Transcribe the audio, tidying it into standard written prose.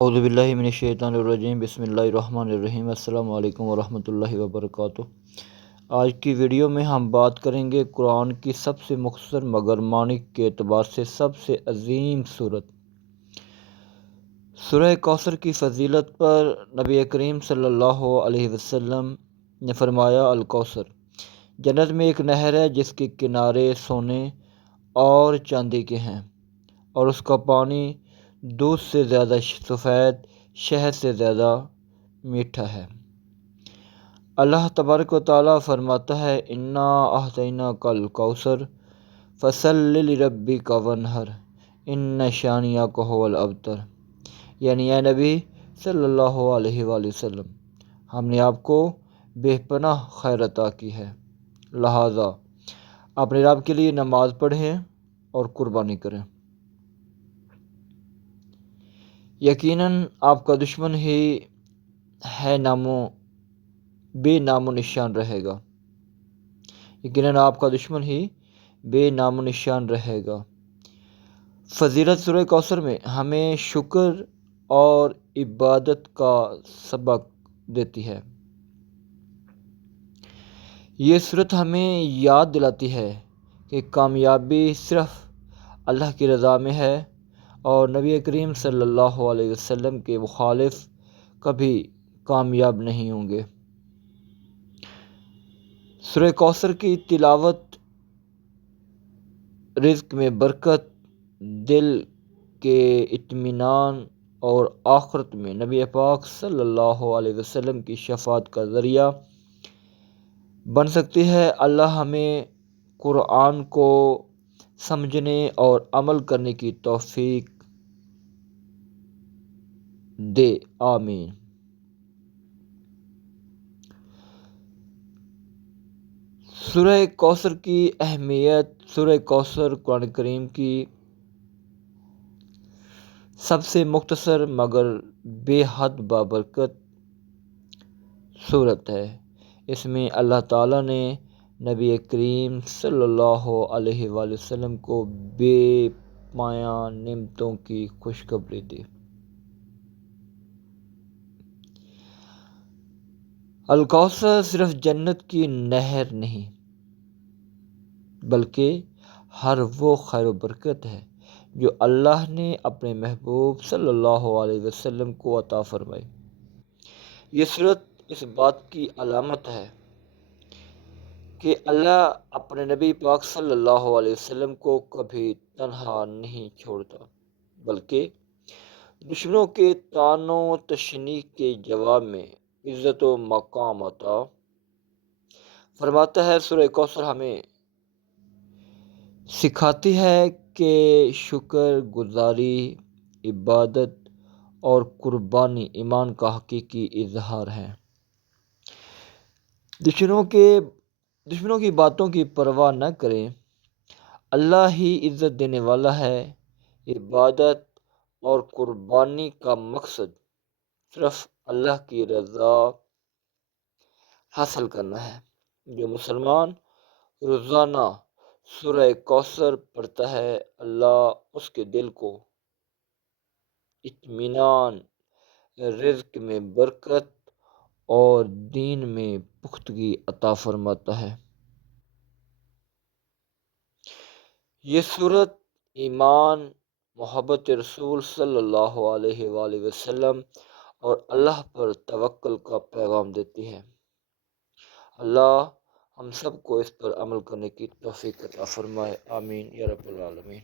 اعوذ باللہ من الشیطان الرجیم، بسم اللہ الرحمن الرحیم۔ السلام علیکم ورحمۃ اللہ وبرکاتہ۔ آج کی ویڈیو میں ہم بات کریں گے قرآن کی سب سے مختصر مگر معنی کے اعتبار سے سب سے عظیم سورت سورہ کوثر کی فضیلت پر نبی کریم صلی اللہ علیہ وسلم نے فرمایا، الکوثر جنت میں ایک نہر ہے جس کے کنارے سونے اور چاندی کے ہیں، اور اس کا پانی دودھ سے زیادہ سفید، شہد سے زیادہ میٹھا ہے۔ اللہ تبارک و تعالیٰ فرماتا ہے، انا اعطیناک الکوثر فصلی لربک وانحر ان شانئک ھو الابتر۔ یعنی اے نبی صلی اللہ علیہ وآلہ وسلم، ہم نے آپ کو بے پناہ خیر عطا کی ہے، لہٰذا اپنے رب کے لیے نماز پڑھیں اور قربانی کریں۔ یقیناً آپ کا دشمن ہی ہے بے نام و نشان رہے گا۔ یقیناً آپ کا دشمن ہی بے نام و نشان رہے گا۔ فضیلت سورہ کوثر میں ہمیں شکر اور عبادت کا سبق دیتی ہے۔ یہ سورت ہمیں یاد دلاتی ہے کہ کامیابی صرف اللہ کی رضا میں ہے، اور نبی کریم صلی اللہ علیہ وسلم کے مخالف کبھی کامیاب نہیں ہوں گے۔ سورہ کوثر کی تلاوت رزق میں برکت، دل کے اطمینان اور آخرت میں نبی پاک صلی اللہ علیہ وسلم کی شفاعت کا ذریعہ بن سکتی ہے۔ اللہ ہمیں قرآن کو سمجھنے اور عمل کرنے کی توفیق دے، آمین۔ سورہ کوثر کی اہمیت۔ سورہ کوثر قرآن کریم کی سب سے مختصر مگر بے حد بابرکت سورت ہے۔ اس میں اللہ تعالیٰ نے نبی کریم صلی اللہ علیہ وآلہ وسلم کو بے پایان نعمتوں کی خوشخبری دی۔ الکوثر صرف جنت کی نہر نہیں، بلکہ ہر وہ خیر و برکت ہے جو اللہ نے اپنے محبوب صلی اللہ علیہ وسلم کو عطا فرمائی۔ یہ سورت اس بات کی علامت ہے کہ اللہ اپنے نبی پاک صلی اللہ علیہ وسلم کو کبھی تنہا نہیں چھوڑتا، بلکہ دشمنوں کے طعن و تشنیع کے جواب میں عزت و مقام عطا فرماتا ہے۔ سورہ کوثر ہمیں سکھاتی ہے کہ شکر گزاری، عبادت اور قربانی ایمان کا حقیقی اظہار ہے۔ دشمنوں کی باتوں کی پرواہ نہ کریں، اللہ ہی عزت دینے والا ہے۔ عبادت اور قربانی کا مقصد صرف اللہ کی رضا حاصل کرنا ہے۔ جو مسلمان روزانہ سورہ کوثر پڑھتا ہے، اللہ اس کے دل کو اطمینان، رزق میں برکت اور دین میں پختگی عطا فرماتا ہے۔ یہ سورت ایمان، محبت رسول صلی اللہ علیہ وآلہ وسلم اور اللہ پر توکل کا پیغام دیتی ہے۔ اللہ ہم سب کو اس پر عمل کرنے کی توفیق عطا فرمائے، آمین یا رب العالمین۔